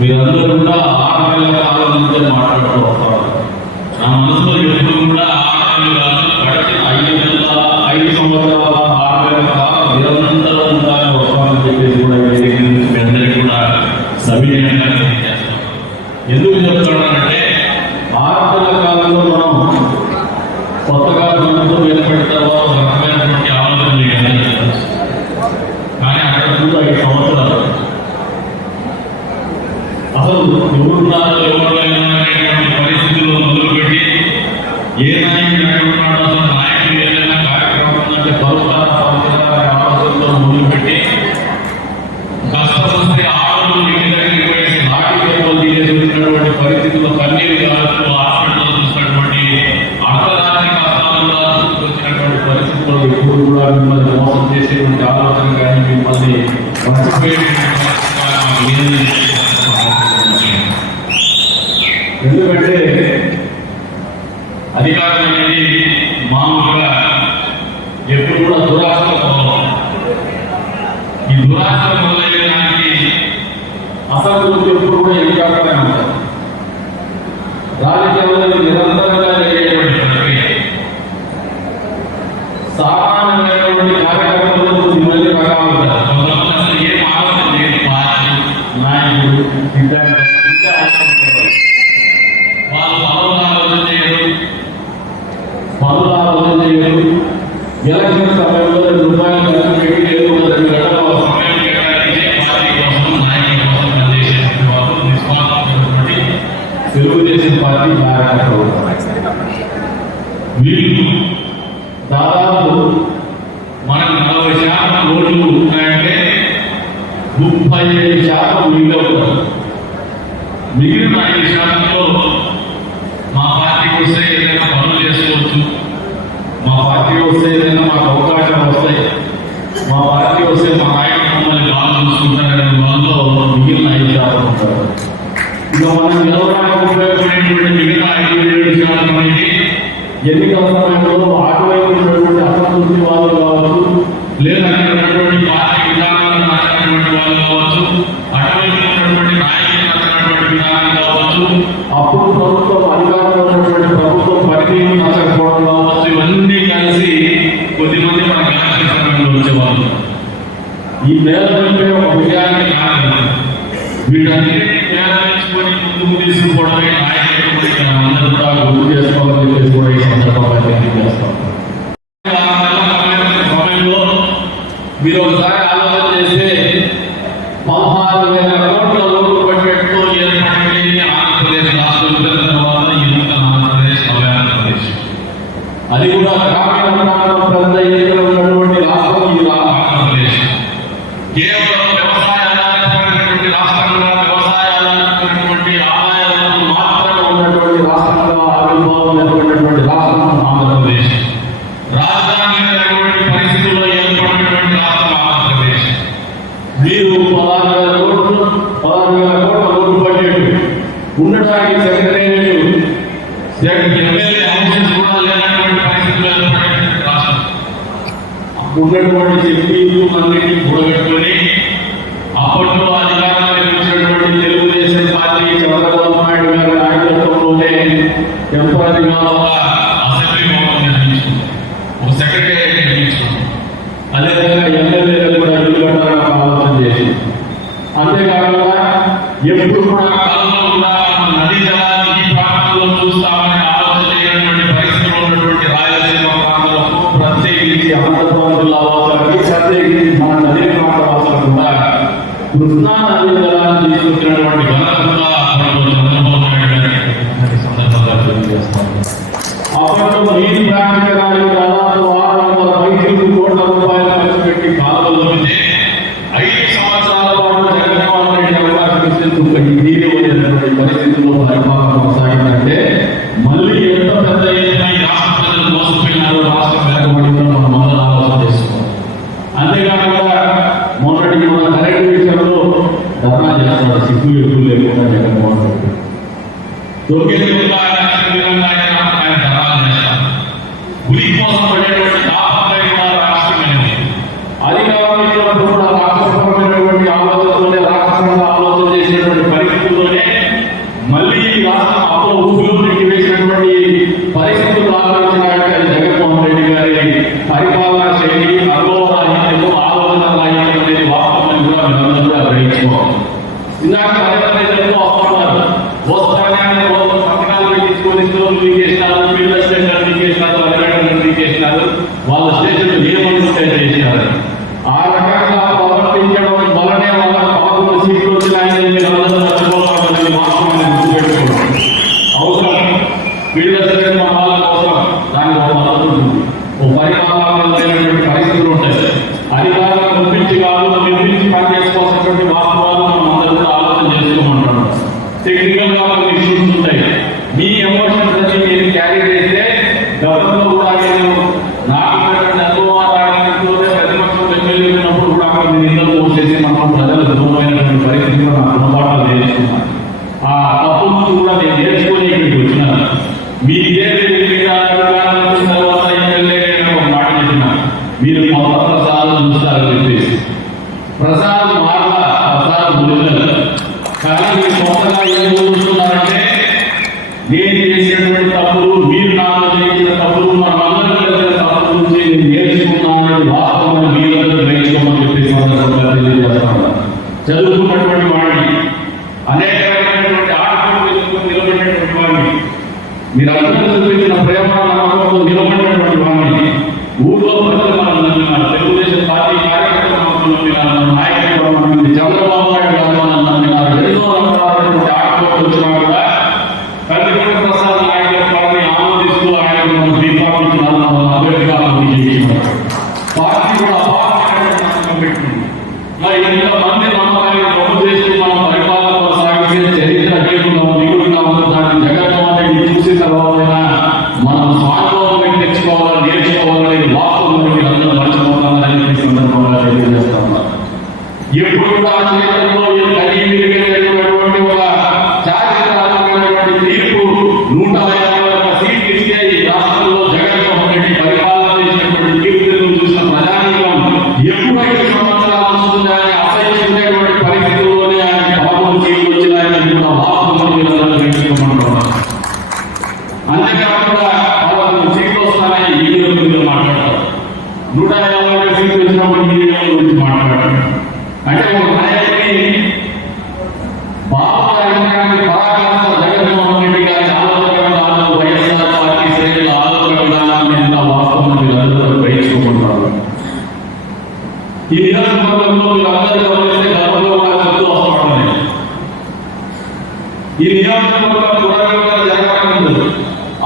మీరందరూ కూడా 6 నెలల కాలం నుంచే మాట్లాడుతూ వస్తారు. నా మనసులో ఎప్పుడు కూడా 6 నెలలు కాదు, గడిచిన 5 సంవత్సరాల 6 నెలల కాలం నిరంతరం ఉంటాయని వస్తామని చెప్పేసి కూడా మీ అందరికీ కూడా సవినయంగా తెలియజేస్తాం. ఎందుకు చెప్తున్నానంటే 6 నెలల కాలంలో మనం కొత్తగా ప్రభుత్వం ఏర్పడిన తర్వాత రకమైనటువంటి ఆలోచనలు కానీ అక్కడ కూడా 5 సంవత్సరాలు అసలు ఎవరున్నారో ఎవరైనా పరిస్థితుల్లో మొదలుపెట్టి ఏ నాయకుడు ఎక్కడున్నాడో అసలు నాయకులు ఏదైనా కార్యక్రమం అంటే బరువుతాన ఆలోచనతో మొదలుపెట్టి కష్టపడితే ఆడలు ఇంటి దగ్గరికి పోయేసి నాటి దెబ్బలు తీసేసి వచ్చినటువంటి పరిస్థితుల్లో కన్నీరు కావచ్చు హాస్పిటల్ చూసినటువంటి అర్ధరాత్రి కష్టాలు వచ్చినటువంటి పరిస్థితుల్లో ఎప్పుడు కూడా మిమ్మల్ని మోసం చేసేటువంటి ఆలోచన కానీ మిమ్మల్ని ఎందుకంటే అధికారం అనేది మామూలుగా ఎప్పుడు కూడా దురాశలో పోవాలి. ఈ దురాశలో మొదలయ్యడానికి అసలు ఎప్పుడు కూడా ఎన్నికనే ఉంటారు. రాజకీయంలో నిరంతరంగా జరిగేటువంటి ప్రక్రియ సామాన్యమైనటువంటి కార్యకర్తలు మళ్ళీ రకాలు ఉంటారు. కొంతమంది అసలు ఏం ఆలోచన లేదు, పార్టీ నాయకుడు సిద్ధాంతం వాళ్ళు పనులు ఆలోచన చేయరు. ఎలక్షన్ సమయంలో 2 రూపాయలు ఖర్చు పెట్టి 2 గంటల సమయం కేటాయించే పార్టీ కోసం నాయకుల కోసం పనిచేసేటువంటి వాళ్ళు నిస్వార్థమైనటువంటి తెలుగుదేశం పార్టీ కార్యకర్తలు. వీళ్ళు దాదాపు మనకు 40% ఓట్లు ఉన్నాయంటే 35% వీళ్ళే ఉంటారు. మిగిలిన 5%లో మా పార్టీకి వస్తే ఏదైనా పనులు చేసుకోవచ్చు, మా పార్టీ వస్తే ఏదైనా మాకు అవకాశాలు వస్తాయి, మా పార్టీ వస్తే మా నాయకులు మమ్మల్ని బాగా చూసుకుంటారనే వాళ్ళలో మిగిలిన 5% ఉంటారు. ఇక మనం నిలవడానికి ఉపయోగపడేటువంటి మిగిలిన 5-7% మందికి ఎన్నికల సమయంలో అటువైపు ఉన్నటువంటి అసంతృప్తి వాళ్ళు కావచ్చు, లేదా అక్కడ ఉన్నటువంటి పార్టీ విధానాలను నచ్చినటువంటి వాళ్ళు కావచ్చు, అటువైపు ఉన్నటువంటి నాయకులు నచ్చినటువంటి విధానం కావచ్చు, అప్పుడు ప్రభుత్వం అధికారంలో ఉన్నటువంటి ప్రభుత్వం పనితీరు నచ్చకపోవడం కావచ్చు, ఇవన్నీ కలిసి కొద్దిమంది మన ఎలక్షన్ సమయంలో వచ్చేవాళ్ళు. ఈ పేదలపై ఒక విజయానికి కారణం వీటన్నిటినీ పేదలించుకొని ముందుకు తీసుకుపోవడమే నాయకులు అందరూ కూడా గుర్తు చేసుకోవాలని చెప్పేసి కూడా ఈ సందర్భంగా తెలియజేస్తాం. సమయంలో మీరు ఒకసారి ఆలోచన చేస్తే 16,000 కోట్ల లోటు బడ్జెట్తో ఏర్పడింది ఆంధ్రప్రదేశ్ రాష్ట్రం తర్వాత ఈ నూతన ఆంధ్రప్రదేశ్ ఆంధ్రప్రదేశ్. అది కూడా గ్రామీణ ప్రాంతం పెద్ద ఎన్నికలు ఉన్నటువంటి రాష్ట్రం ఈ ఆంధ్రప్రదేశ్. కేవలం వ్యవసాయ ఆధారితమైనటువంటి రాష్ట్రంగా వ్యవసాయ ఆధారితమైనటువంటి ఆదాయాలను మాత్రమే ఉన్నటువంటి రాష్ట్రంగా ఆవిర్భావం ఏర్పడినటువంటి రాష్ట్రం ఆంధ్రప్రదేశ్. రాజధాని పరిస్థితుల్లో ఏర్పడినటువంటి రాష్ట్రం ఆంధ్రప్రదేశ్. మీరు 16,000 కోట్ల లోటు బడ్జెట్ ఉండడానికి సెక్రటేరియట్ ఎమ్మెల్యే హౌసెస్ కూడా లేనటువంటి పరిస్థితులు ఏర్పడినటువంటి రాష్ట్రం. ఉన్నటువంటి శక్తులు అన్నింటినీ కూడబెట్టుకొని అప్పట్లో అధికారంలో వచ్చినటువంటి తెలుగుదేశం పార్టీ చంద్రబాబు నాయుడు గారి నాయకత్వంలోనే టెంపరీగా ఒక అసెంబ్లీ భవనం నిర్మించుకుంది, ఒక సెక్రటేరియట్ నిర్మించుకుంది. అదేవిధంగా ఎమ్మెల్యేలు కూడా ఇల్లు కట్టాలని ఆలోచన చేసింది. అంతేకాకుండా ఎప్పుడు కూడా కాలంలో కూడా నదీ జలాన్ని ఈ ప్రాంతంలో చూస్తామని ఆలోచన చేయనటువంటి పరిస్థితుల్లో ఉన్నటువంటి రాయలసీమ ప్రాంతాలకు ప్రత్యేకించి అనంతపురం జిల్లా వాసులకి ప్రత్యేకించి మన నదీ ప్రాంత వాసులకు కూడా కృష్ణా నదీ జలాన్ని తీసుకొచ్చినటువంటి ఘనత కూడా చంద్రబాబు నాయుడు గారి సందర్భంగా తెలియజేస్తాం. అప్పట్లో నీటి ప్రాంతీకరణకు దాదాపు 600 కోట్ల రూపాయలు ఖర్చు పెట్టి కాలువలు తవ్వితే 5 సంవత్సరాల పాటు జగన్మోహన్ రెడ్డి అవకాశం ఇస్తే నీరు వచ్చేటువంటి పరిస్థితుల్లో పరిపాలన కొనసాగిందంటే మళ్ళీ ఎంత పెద్ద ఎత్తున ఈ రాష్ట్ర ప్రజలు మోసపోయినారో, రాష్ట్రం వెనకబడిందో మనం అందరూ ఆలోచన చేసుకోవాలి. అంతేకాకుండా మొన్నటి మన కరెంటు విషయంలో ధర్నా చేస్తున్నాడు, సిగ్గు ఎక్కువ లేకుండా జగన్మోహన్ రెడ్డి ఆయన ధర్నాలు చేస్తారు. ఉరి కోసం పడేటువంటి దాపంపై కూడా రాష్ట్రమైనది. అధికారంలో కూడా రాష్ట్రపరమైనటువంటి ఆలోచనతోనే రాష్ట్రంగా ఆలోచన చేసేటువంటి పరిస్థితుల్లో చదువుకున్నటువంటి వాడిని, అనేక రకమైనటువంటి ఆటలు నిలబడినటువంటి వాడిని, మీరందరూ చూపించిన ప్రేమ నమ్మకంతో నిలబడినటువంటి వాడిని, ఊళ్ళో ప్రజలు మనం నమ్మినారు, తెలుగుదేశం పార్టీ కార్యకర్తలు నమ్మినారు, నాయకులు నమ్మింది, చంద్రబాబు నాయుడు గారు మనం నమ్మినారు. ఎన్నో రకాలైనటువంటి ఆటలు వచ్చినా కూడా కల్లిపల్లి ప్రసాద్ నాయుడు గారిని ఆమోదిస్తూ ఆయన మనం దీపావళించినారు, మనం అభ్యర్థిగా చేసినారు. పార్టీ కూడా అపారమైన నమ్మకం పెట్టింది. ఇంతమంది నమ్మకాన్ని రద్దు చేసి మనం పరిపాలన కొనసాగితే చరిత్ర లేకుండా దిగుడుగా దాన్ని జగన్మోహన్ రెడ్డి చూసిన తర్వాత మనం స్వానుభవం తెచ్చుకోవాలని నేర్చుకోవాలని వాస్తవం అందరూ మర్చిపోతామని సందర్భంగా తెలియజేస్తా ఉన్నారు. ఎప్పుడు కూడా చరిత్రలో కలిగినటువంటి ఒక చారిత్రాత్మకమైనటువంటి తీర్పు 151 సీట్లు ఇస్తే ఈ రాష్ట్రంలో జగన్మోహన్ రెడ్డి పరిపాలన చేసినటువంటి తీర్పులను చూసిన ప్రజానీకం ఎప్పుడైతే సంవత్సరాలు వస్తుందని అసహించుకునేటువంటి పరిస్థితుల్లోనే ఆయన 13 సీట్లు వచ్చినాయని కూడా వాస్తవం తెలుసుకోమంటున్నారు. అంతేకాకుండా 11 సీట్లు వస్తాయని ఈవీఎం గురించి మాట్లాడతారు, 150 సీట్లు వచ్చినప్పుడు ఈవీఎం గురించి మాట్లాడతారు. అంటే ఒక నాయకుడిని బాబు గారి పరాకాష్ట జగన్మోహన్ రెడ్డి గారి ఆలోచన వైఎస్ఆర్ పార్టీ శ్రేణుల ఆలోచన విధానాన్ని ఎంత వాస్తవం వీళ్ళందరూ గ్రహించుకుంటున్నారు. ఈ నియోజకవర్గంలో వీళ్ళందరూ గమనిస్తే గతంలో కూడా చెప్తూ వస్తున్నాయి. ఈ నియోజకవర్గం పునర్విభజన జరగకముందు,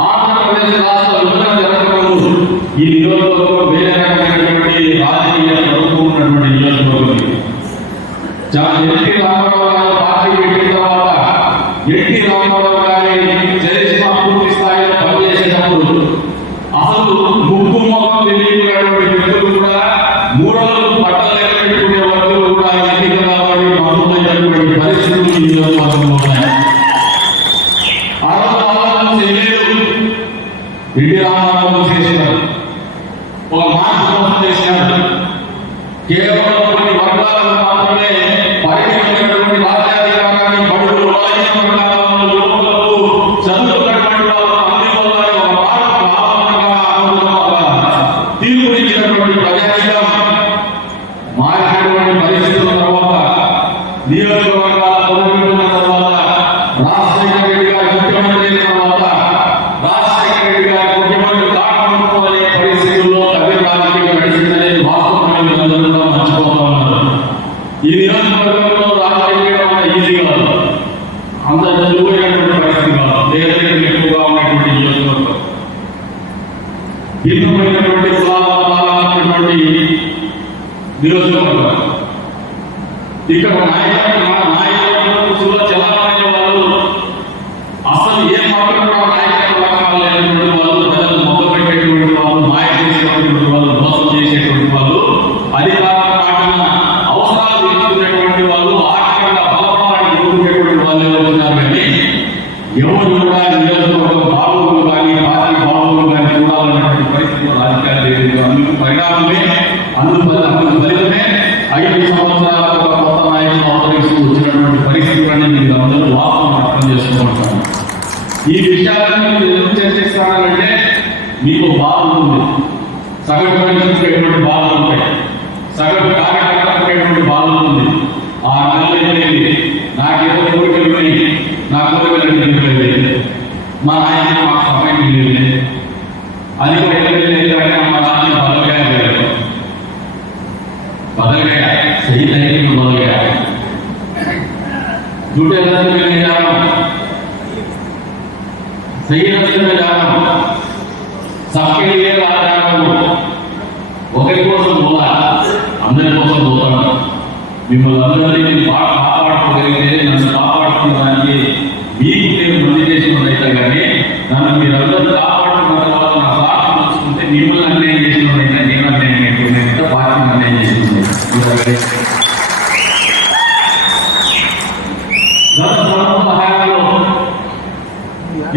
ఆంధ్రప్రదేశ్ రాష్ట్ర విభజన జరగకముందు ఈ నియోజకవర్గం వేరే రకమైనటువంటి రాజకీయ చదువుకున్నటువంటి నియోజకవర్గం. ఎన్టీ రామారావు గారు పార్టీ పెట్టిన తర్వాత ఎన్టీ రామారావు గారి చరిత్ర పూర్తి స్థాయిలో పనిచేసేటప్పుడు అసలు ముక్కు ముఖం తెలియనటువంటి వ్యక్తులు కూడా మూడలు పట్టలు పెట్టుకునే వర్గులు కూడా ఎన్నిక కాబట్టి మద్దతైనటువంటి పరిస్థితులు ఈ నియోజకవర్గంలో ఉన్నాయి. ఆలోచన చేయలేదు, ఎన్టీ రామారావు చేసినారు, ఒక మార్పు కోసం చేసినారు. కేవలం కొన్ని వర్గాలకు మాత్రమే పరిమితమైనటువంటి రాజ్యాధికారాన్ని బడుగు బలహీన వర్గాల యువకులకు చదువుకున్నటువంటి వాళ్ళకు అందివ్వాలని ఒక మార్పు ఆలోచనగా తీర్పునిచ్చినటువంటి ప్రజానీకం మారినటువంటి పరిస్థితుల తర్వాత, నియోజకవర్గాల పునర్విభజన తర్వాత, రాజశేఖర రెడ్డి గారి ముఖ్యమంత్రి అయిన తర్వాత, రాజశేఖర రెడ్డి గారి ముఖ్యమంత్రి కాకముందు అనే పరిస్థితుల్లో రాజకీయం నడిచిందనేది వాస్తవమైన అందరూ కూడా మర్చిపోతా ఉన్నారు. ఈ నియోజకవర్గంలో రాజకీయం అంత ఈజీ కాదు, అంత సులువైనటువంటి పరిస్థితి కాదు. దేశం ఎక్కువగా ఉన్నటువంటి నియోజకవర్గం, భిన్నమైనటువంటి కులాలన్నటువంటి నియోజకవర్గం. ఇక్కడ నాయకులు చలామణి వాళ్ళు అసలు ఏ మాత్రం కూడా నాయకత్వ లక్షణాలు లేనటువంటి వాళ్ళు, ప్రజలు మొదలు పెట్టేటువంటి వాళ్ళు, మాయ చేసేటువంటి వాళ్ళు, మోసం చేసేటువంటి వాళ్ళు, అధికారం పాటిన అవసరాలు తీర్చుకునేటువంటి వాళ్ళు, ఆర్థికంగా బలపాలని కోరుకునేటువంటి వాళ్ళు ఉన్నారు. కానీ ఎవరు కూడా నియోజకవర్గం బాబులు కానీ పార్టీ బాబులు కానీ చూడాలన్నటువంటి పరిస్థితులు రాజకీయాలు లేదు. అందుకు పరిణామమే, అందుకు ఫలితమే 5 సంవత్సరాలకు ఒక కొత్త నాయకులు అవతరిస్తూ వచ్చినటువంటి పరిస్థితులన్నీ మీరు అందరూ వాస్తవం అర్థం చేసుకుంటున్నారు. ఈ విషయాలను ఎందుకు చర్చిస్తానంటే మీకు బాధ ఉంది, సగటు మనిషికి బాధ ఉంటాయి, సగటు కార్యకర్తటువంటి బాధ ఉంది. ఆ నెలలు నాకేదో కోరికలు ఉన్నాయి, నా కోరికలు నిలిపలేదు, మా నాయకులు మాకు సమయం లేదు, అది కూడా ఎక్కడ మా నాన్న बदल गया सही तरीके में बदल गया। झूठे रास्ते में नहीं जा रहा हूं, सही रास्ते में जा रहा हूं, सबके लिए आ रहा हूं। ఒకరి కోసం పోలా, అందరి కోసం పోతాను. మిమ్మల్ని అందరినీ కాపాడుకోగలిగితే నన్ను కాపాడుకోవడానికి మీకు నేను మంది చేసిన అయితే కానీ నన్ను మీరందరూ కాపాడుకున్న తర్వాత నా స్వార్థం చూసుకుంటే మిమ్మల్ని అన్యాయం చేసినైతే నేను అన్యాయం అయిపోయినా పార్టీని అన్యాయం చేసింది.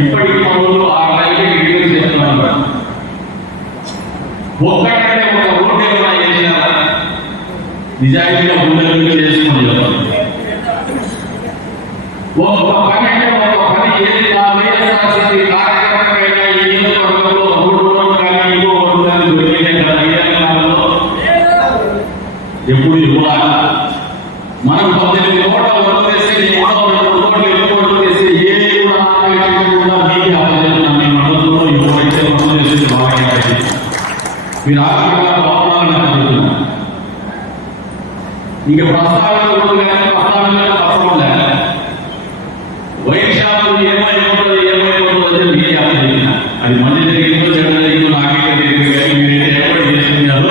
ఇప్పటికి పనులు ఆ రైల్వే రివ్యూ చేస్తున్నారు. ఒక్కటంటే ఒక రోడ్డు ఏమైనా చేసినారా? నిజాయితీగా గుండెలు చేసుకోండి. ఒక పని అంటే ఒక పని ఏది నా వైఎస్ఆర్సీపీ కార్యక్రమమైనా ఈ నియోజకవర్గంలో రోడ్డు కానీ ఇంకో రోడ్డు కానీ దొరికితే కదా ఈ రంగంలో ఎప్పుడు ఇవ్వాలి. మనం 18 8 కోట్ల వర్క్ చేస్తే నీ కోట్లు 2 కోట్లు 2 కోట్లు చేసి ఏది కూడా ఆపేయకుండా మీకే అప్పచెప్తున్నా. మీ మండలంలో ఇప్పుడైతే పనులు చేసేది బాగా మీరు ఆర్థికంగా బాగున్నారని చెప్తున్నా. ఇక ప్రస్తావన ఉంది కానీ ప్రస్తావన అవసరం లేదు. వైన్ షాపులు ఏమైపోతుందో అని మీకే అప్పచెప్తున్నా. అది మంచి జరిగిందో చెడు జరిగిందో నాకే తెలియదు కానీ మీరైతే ఏర్పాటు చేసుకున్నారు.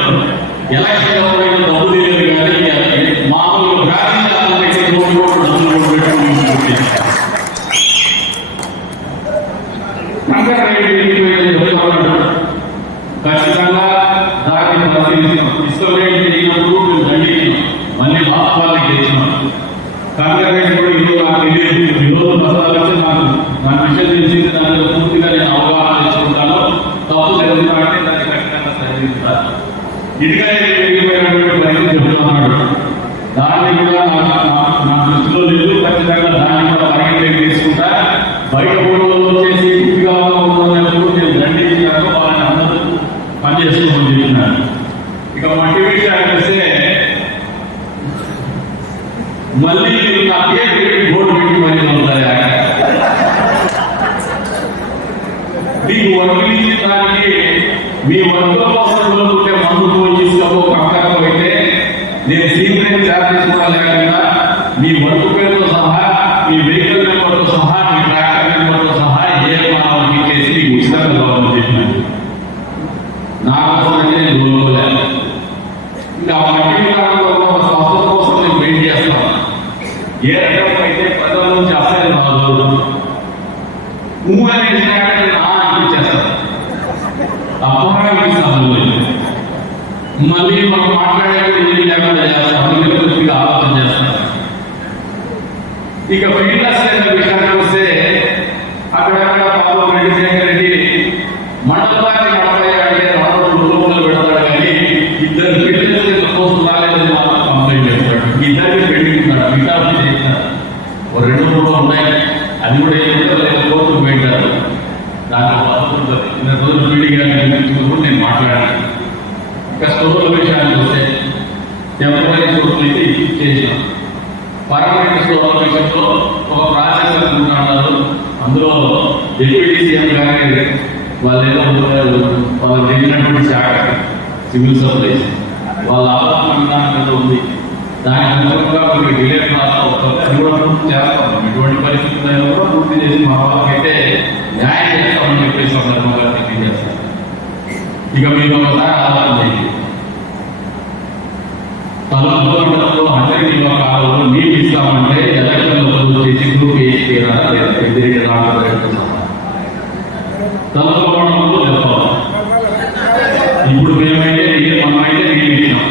ఎలక్షన్ డబ్బు తెలియదు కానీ మామూలు డబ్బులు ఖచ్చితంగా దాన్ని పరిశీలించాం. ఇష్టమైన చేసినప్పుడు మేము దండించాం, మళ్ళీ వాస్తవానికి తెచ్చినాం. కాంగ్రెస్ కూడా ఇప్పుడు నాకు తెలియదు. ఈరోజు ప్రసాదించి నాకు విషయం తెలిసింది. దాంట్లో పూర్తిగా నేను అవగాహన తెచ్చుకుంటాను. తప్పు జరుగుతుందంటే దాన్ని ఖచ్చితంగా సరిదిద్దుతాను. ఇదిగా పెరిగిపోయినటువంటి రైతు చెబుతున్నాడు. దాన్ని కూడా నా దృష్టిలో లేదు. ఖచ్చితంగా దాన్ని కూడా పరిగణలోకి తీసుకుంటా. బయట ఊళ్ళో చేసి పూర్తిగా ఉన్నప్పుడు నేను దండించినాక వాళ్ళని అందరూ పనిచేసుకోమని చెప్తున్నాను. ఇక మట్టి విషయాన్ని వస్తే మళ్ళీ నాకే బోర్డు పెట్టి మళ్ళీ అవుతాయా మీకు వర్గీకరించడానికి మీ వర్గ కోసం ఉంటే మందు తీసుకో కక్కకపోతే నేను సీక్రెట్ చార్జెస్ కూడా లేకుండా మీ వర్క్ పేరుతో సహా మీ వెహికల్ నెంబర్తో సహా మీ ట్రాక్టర్ నెంబర్తో సహా ఏ మానవుడికి చేసి మీకు ఉచితంగా కావాలని చెప్పినాను. నా కోసం అంటే నేను దూరంలేదు. ఇంకా మట్టి సంస్థ కోసం నేను వెయిట్ చేస్తాను. ఏ రకంగా అయితే ప్రజల నుంచి అసలు రాదు చేస్తాను. అపహారం మళ్ళీ మనం మాట్లాడేది ఏమి లేకుండా చేస్తాం. కొద్దిగా ఆలోచన చేస్తాం. ఇక ఫీల్డ్ విషయానికి వస్తే అక్కడక్కడ పాపం రెడ్డి మండలాన్ని నడపయ్యాడే 4 రోజులు పెడతాడు కానీ 2 ఫిట్నెస్ కోసం రాలేదని మాత్రం కంప్లైంట్ చేస్తాడు. 2 పెండింగ్ ఉన్నాడు. మిగతా చేసినారు 2 రోజులు ఉన్నాయి. అది కూడా ఏమంటే కోర్టుకు పెట్టారు. దాంట్లో పద్ధతి ఉంటుంది. రోజు మీడియా నేను మాట్లాడాను. ఇంకా స్టోర్ల విషయానికి వస్తే టెంపరీ స్టోర్లు అయితే చేసినాం. పర్మనెంట్ స్టోర్ల విషయంలో ఒక ప్రాసెస్ అనుకుంటున్నారు. అందులో డిప్యూటీ సీఎం గారి వాళ్ళేదో వాళ్ళ దిగినటువంటి శాఖ సివిల్ సప్లైస్ వాళ్ళ ఆలోచన విధానం ఉంది. దాని అనుగుణంగా మీకు డిలే అది కూడా పూర్తి చేస్తాం. ఎటువంటి పరిస్థితుల్లో కూడా పూర్తి చేసి మా వాళ్ళకైతే న్యాయం చేస్తామని చెప్పేసి సందర్భంగా తెలియజేస్తాం. ఇక మీరు ఒకసారి ఆలోచన చేయండి. తలంలో 100 కిలో కాలంలో నీళ్ళు ఇస్తామంటే ఎలక్షన్లో చేసి గ్రూప్ వేసిపోయినా తలంలో చెప్పాలి. ఇప్పుడు మేమైతే మనమైతే నీళ్ళు ఇచ్చినాం.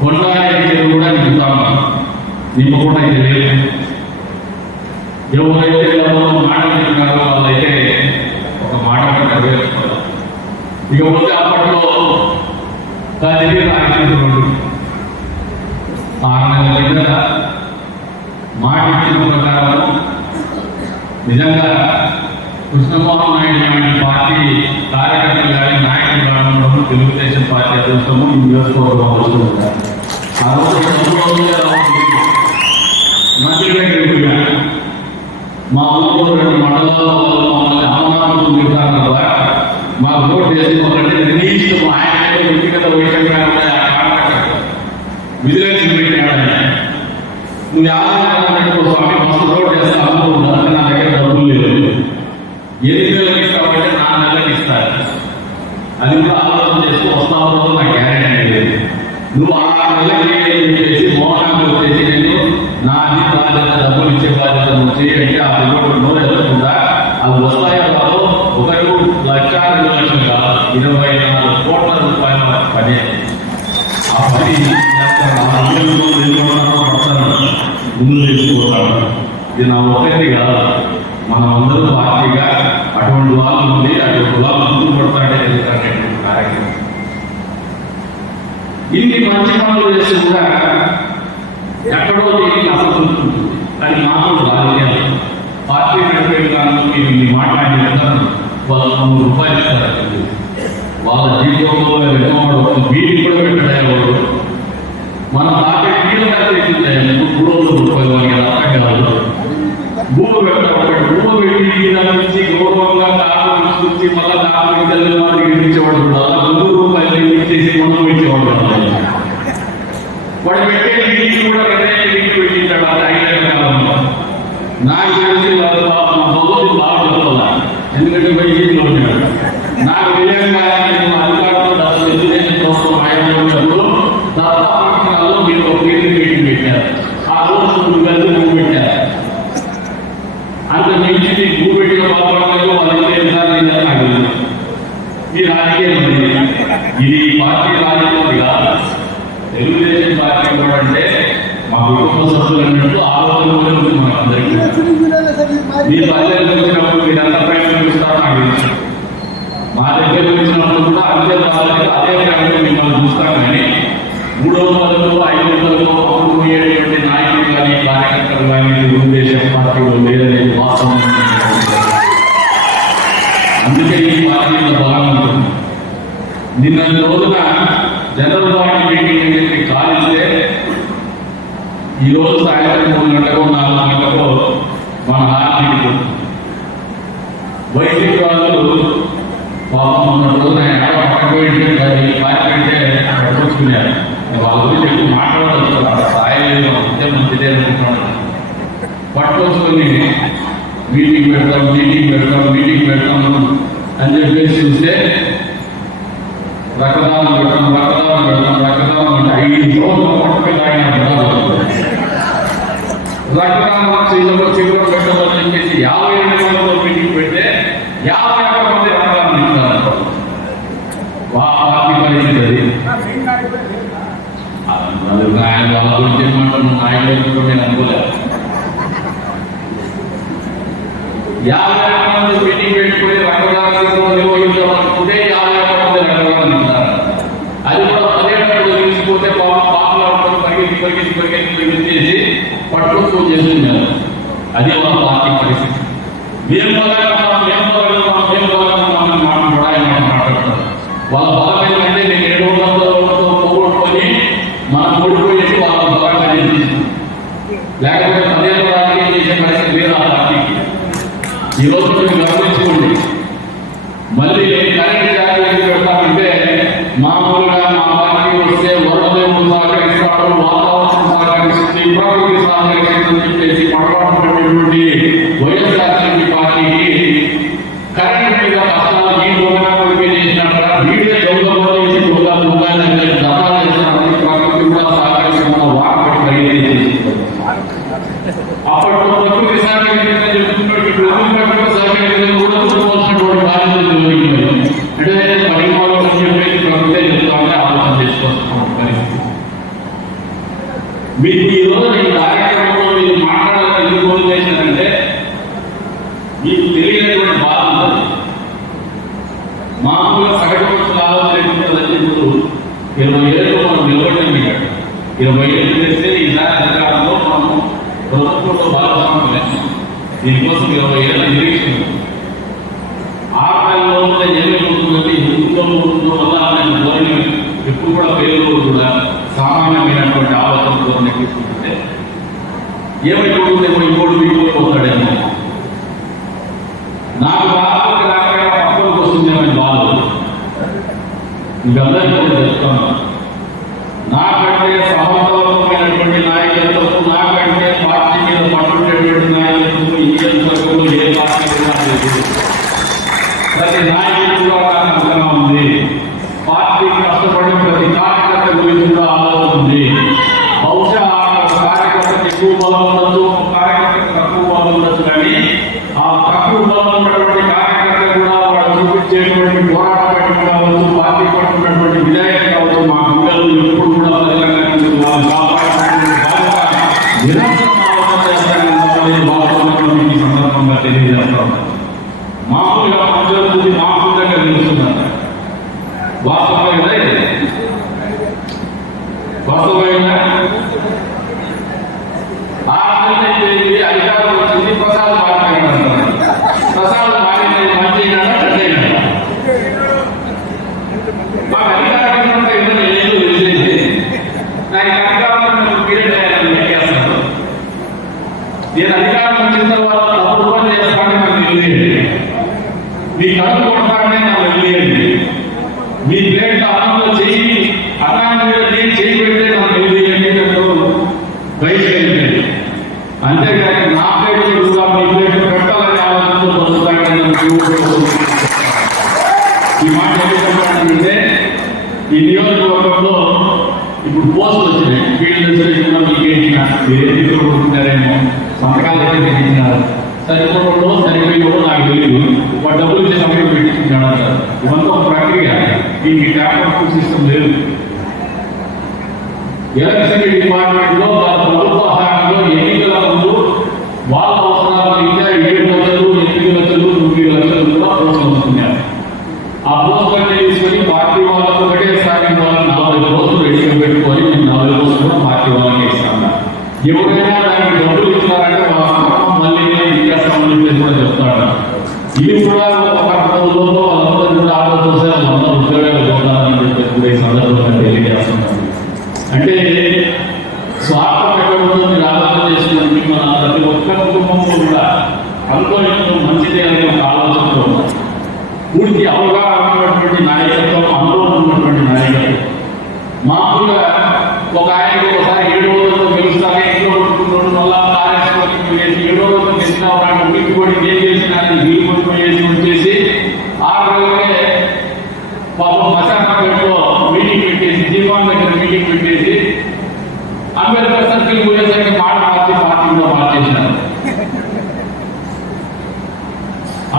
కొండారెడ్డి కూడా నింపుతాము. నింపకుండా ఇది లేదు. ఎవరైతే మాట చెప్తున్నారో వాళ్ళైతే ఒక మాట నెరవేర్చుకోవాలి. ఇకపోతే అప్పట్లో దానికి 6 నెలల కింద మాట ఇచ్చిన ప్రకారం నిజంగా కృష్ణమోహన్ నాయుడు లాంటి పార్టీ కార్యకర్తలు కానీ నాయకులు కావడం తెలుగుదేశం పార్టీ అదృష్టము ఈ నియోజకవర్గం అవసరం ఉంటారు. మంత్రిగా మా ఊళ్ళో 2 మండలాల్లో మమ్మల్ని అమరావతి నిర్ధారణ మా ఓటు చేసుకోవాలంటే నిర్ణయిస్తూ ఆయన వ్యక్తిగత విషయంగా విజిలెన్స్ పెట్టినాడు. నువ్వు ఆలోచన స్వామి మస్తు రోడ్ చేస్తా అనుకుంటున్నా. నా దగ్గర డబ్బులు లేదు. 8 నెలలకు ఇస్తామంటే 4 నెలలకు ఇస్తారు. అది కూడా ఆలోచన చేస్తూ వస్తావు. నాకు గ్యారెంటీ లేదు. నువ్వు 6 నెలలకి చెప్పేసి మోహనాలు వచ్చేసి నేను నా అది బాధ్యత డబ్బులు ఇచ్చే బాధ్యత నువ్వు చేయంటే ఆ రిపోర్ట్ నో ఎదుర్కొంటా. అవి వస్తాయో రాదో 1 లక్ష 2 లక్షలు కాదు 24 కోట్ల రూపాయల పని. ఆ పని ముందు తీసుకుపోతాడు. ఇది నా ఒక్కటి కాదు, మనం అందరూ పార్టీగా అటువంటి వాళ్ళు ఉంది. అటువంటి వాళ్ళు ముందు పడతాడే ఎదుగుతాడేటువంటి కార్యక్రమం. ఇన్ని మంచి పనులు చేసి కూడా ఎక్కడో దీనికి అసంతృప్తి ఉంటుంది. కానీ మామూలు రాజకీయాలు పార్టీ నడిపే విధానంలో మీరు ఇన్ని మాట్లాడిన వాళ్ళు 300 రూపాయలు ఇస్తారు. వాళ్ళ జీవితంలో వీటికి కూడా పెట్టాడు. మనం నాకే తీరంగా తెలిసిందే 3 రోజులు 30 అర్థం కాదు. భూమి పెట్టాలి, భూమి పెట్టి దాని నుంచి గౌరవంగా కాలు తీసుకొచ్చి మళ్ళీ కాలు ఇద్దరు వారికి ఇచ్చేవాడు కూడా రూపాయలు ఇచ్చేసి మనం ఇచ్చేవాడు కదా. వాడు పెట్టే ఇంటికి కూడా ఇంటికి పెట్టింటాడు. అది 5 ఏళ్ల కాలంలో నాకు తెలిసి వాళ్ళు బాగా చెప్తా. ఎందుకంటే బయటిలో ఉన్నాడు. నాకు తెలియక అధికారులు అసలు ఎడ్యుకేషన్ కోసం ఆయనప్పుడు దత్తాలో మీరు ఒక మీటింగ్ పెట్టారు. ఆ రోజు కలిసి భూ పెట్టారు. అంత నుంచి భూ పెట్టిన బాధ్యతలు వాళ్ళకి ఈ రాజకీయం ఇది పార్టీ రాజకీయం కాదు. తెలుగుదేశం పార్టీ కూడా అంటే మా కుటుంబ సభ్యులు అన్నట్టు ఆలోచన ఉంది మనందరికీ. మీ పల్లెలు వచ్చినప్పుడు మీరు ఎంత ప్రయత్నం చూస్తారో నాకు తెలుసు. మా దగ్గర వచ్చినప్పుడు కూడా అంతే బాధ్యత అదే ప్రయత్నం మిమ్మల్ని చూస్తాం. కానీ 300 500 అప్పుడు పోయేటువంటి నాయకులు కానీ కార్యకర్తలు కానీ తెలుగుదేశం పార్టీలో లేదనేది వాస్తవం. అందుకే ఈ పార్టీలో బలం ఉంటుంది. నిన్న రోజున జనరల్ బాడీ మీటింగ్ కాలిస్తే ఈ రోజు సాయంత్రం 3 గంటలకు 4 గంటలకు మన ఆర్మీకి వైద్య వాళ్ళు పాపం ఉన్న రోజున పక్కపోయింటే పార్టీ పట్టుకున్నారు. వాళ్ళ గురించి ఎక్కువ మాట్లాడవచ్చు. స్థాయిలో ఉంటే మంచిదే అనుకుంటున్నాడు. పట్టుకొచ్చుకొని మీటింగ్ పెడతాం అని చెప్పేసి చూస్తే రక్తదానం పెడతాం అంటే 5 రోజులు పట్టుకుని రక్తదానం చిగురు పెట్టాలని చెప్పేసి 50 మందితో మీటింగ్ పెడితే 50 మంది రక్తదానం ఇస్తారు. పార్టీ పరిస్థితి అది ఆయన వాళ్ళ గురించి ఏమంటారు. నాయకులు నేను అనుకోలేదు. 50 మంది మీటింగ్ పెట్టుకుని రక్తదానం నిర్వహించాలనుకుంటే 50 మంది రక్తదానం ఇస్తారు. అది కూడా 17 తీసుకుపోతే పాపలు పరిగెత్తి చేసి పట్టుకు చేస్తున్నారు. అది వాళ్ళ పార్టీ పరిస్థితి. మేము మాట్లాడతారు. వాళ్ళ బలం ఏంటంటే నేను 700తో పోగొట్టుకొని మనం ఓడిపోయేసి వాళ్ళ బలంగా చేసి లేకపోతే 10 రాజకీయం చేసే పరిస్థితి లేదు ఆ పార్టీకి. ఈ రోజు మీరు గమనించుకోండి. మళ్ళీ కరెంట్ ఛార్జ్ ఎందుకు పెడతామంటే మామూలుగా మా పార్టీ వస్తే వరదలు సహకరిస్తాడు, వాతావరణం సహకరిస్తుంది, ప్రకృతి సహకరిస్తుందని చెప్పేసి పడబడుతున్నటువంటి వైఎస్ఆర్సీపీ పార్టీకి కరెంట్ మీద కష్టాలు ఈ ప్రోగ్రాం చేసినట్టు వీడియో దొంగలు చేసి దొంగలు దళాలు చేసిన ప్రకృతి కూడా సహకరిస్తున్న వాటి కలిగేది. అప్పట్లో ప్రకృతి సహకరించిందని చెప్తున్నటువంటి సహకరించడం కూడా చూసుకోవాల్సినటువంటి బాధ్యతలు జరిగినాయి. అంటే పరిమాణం అని చెప్పేసి ప్రకృతి చెప్తామని ఆలోచన చేసుకోవాల్సిన పరిస్థితి. మీకు ఈ రోజు ఈ కార్యక్రమంలో మీరు మాట్లాడాలని ఎందుకు ఫోన్ చేశారంటే మీకు తెలియనటువంటి బాధ ఉంది. మామూలుగా సగటు మనుషులు ఆలోచన ఇప్పుడు 20 ఏళ్ళు మనం నిలబడి 20 ఏళ్ళు చేస్తే ఈసారి అధికారంలో మనం ప్రభుత్వంలో భాగస్వామ్యం వేస్తాం. దీనికోసం 20 ఏళ్ళ నిరీక్షణ. ఆ కాలంలో ఏమైపోతుందంటే హిందువులో ఉంటుందో వల్ల ధోరణి ఎప్పుడు కూడా పేరులో కూడా సామాన్యమైనటువంటి ఆలోచన ధోరణి తీసుకుంటే ఏమైపోతుందేమో ఇంకోటి పోతాడేమో. నాకు రాకపోతే రాకపోయినా పక్కనకు వస్తుందేమని బాధ. ఇంకందరికీ చెప్తాను. నాకంటే సమర్థవంతమైనటువంటి నాయకత్వం, నాకంటే పార్టీ మీద పట్టుకునేటువంటి నాయకత్వం ఇండియన్ సర్కిల్లో ఏ పార్టీ లేదు. ప్రతి నాయకుడు కూడా నాకు ఉంది. పార్టీ కష్టపడే ప్రతి కార్యకర్త గురించి కూడా ఆలోచన ఉంది. బహుశా కార్యకర్తకు ఎక్కువ బలం ఉండొచ్చు, కార్యకర్తకు తక్కువ బలం ఉండొచ్చు. కానీ ఆ తక్కువ బలం ఉన్నటువంటి కార్యకర్త కూడా వాడు చూపించేటువంటి పోరాట పెట్టడం కావచ్చు, పార్టీ పట్టుకున్నటువంటి విధాయక కావచ్చు, మా పిల్లలు ఎప్పుడు కూడా ఈ సందర్భంగా తెలియజేస్తాం. మామూలుగా ప్రజల గురించి మామూలుగా తెలుస్తున్నారు. వాస్తవమైన అధికారులు వచ్చింది ప్రసాద్ మాట్లాడారు. ప్రసాద్ మాట్లాడేది మంచి మాకు అధికారం తెలిసేది నాకు నేను అధికారం వచ్చిన తర్వాత తప్పుడు పని చేస్తానని నాకు తెలియదు, మీ కడుపు కొడతానని నాకు తెలియదు, మీ ప్లేట్ల అన్నంలో చేయి అన్నాన్ని మీద నేను చేయి పెడితే నాకు తెలియదు బయటకెళ్ళిపోయింది. అంతేకాని నా ప్లేట్లు కూడా మీ ప్లేట్లు పెట్టాలని ఆలోచనతో పొందుతాడని ఈ మాట ఏంటంటే ఈ నియోజకవర్గంలో ఇప్పుడు పోస్టులు వచ్చినాయి, ఫీల్డ్ కూడా మీకు ఏంటినా మీరు కొడుకుంటారేమో, సంతకాలు అయితే పెట్టించినారు, సరిపోవడంలో సరిపోయేవో నాకు తెలియదు, వాడు డబ్బులు ఇచ్చే సమయం పెట్టించుకున్నాడు అంటారు. ఇవంతా ఒక ప్రక్రియ, దీనికి ట్యాక్టర్ సిస్టమ్ లేదు. ఎలక్ట్రిసిటీ డిపార్ట్మెంట్ లో ప్రభుత్వ హామీలో ఎన్నికల ముందు వాళ్ళ అవసరాలు ఇంకా 7 లక్షలు 8 లక్షలు 9 లక్షలు కూడా పోస్టులు వస్తున్నారు. ఆ పోస్టులన్నీ తీసుకొని పార్టీ వాళ్ళకు ఒకటేసారి వాళ్ళకి 40 పోస్టులు రెడీగా పెట్టుకొని మేము 40 పోస్టులు కూడా పార్టీ వాళ్ళకి ఇస్తాము. ఎవరైనా దానికి డబ్బులు ఇస్తున్నారంటే మళ్ళీ ఇచ్చేస్తామని చెప్పేసి కూడా చెప్తాడు. ఇది కూడా ఒక రోజుల్లో వాళ్ళందరూ కూడా ఆలోచన వాళ్ళ ఉద్యోగాలు పొందాలని చెప్పేసి కూడా ఈ సందర్భంగా తెలియజేస్తున్నాను. అంటే స్వార్థం ఎక్కడ ఉందో మీరు ఆలోచన చేసుకుని మన ప్రతి ఒక్క కుటుంబంలో కూడా అనుకోవడంతో మంచిదే అనే ఒక ఆలోచనతో పూర్తి అవగాహన ఉన్నటువంటి నాయకత్వం, అనుభవం ఉన్నటువంటి నాయకత్వం. మామూలుగా ఒక ఆయన ఒకసారి 7 రోజులతో గెలుస్తానే ఇంట్లో ఉంటున్నాడు, మళ్ళా కార్యక్రమం వేసి 7 రోజులతో గెలిచిన వాడిని ఉడికిపోయి ఏం చేసినా వీలుకొని వేసి వచ్చేసి 6 రోజులకే పాపం మశాఖలో మీటింగ్ పెట్టేసి, జీవాన్ దగ్గర మీటింగ్ పెట్టేసి అంబేద్కర్ సర్కిల్ పోయేసరికి పార్టీలో మార్చేసినారు.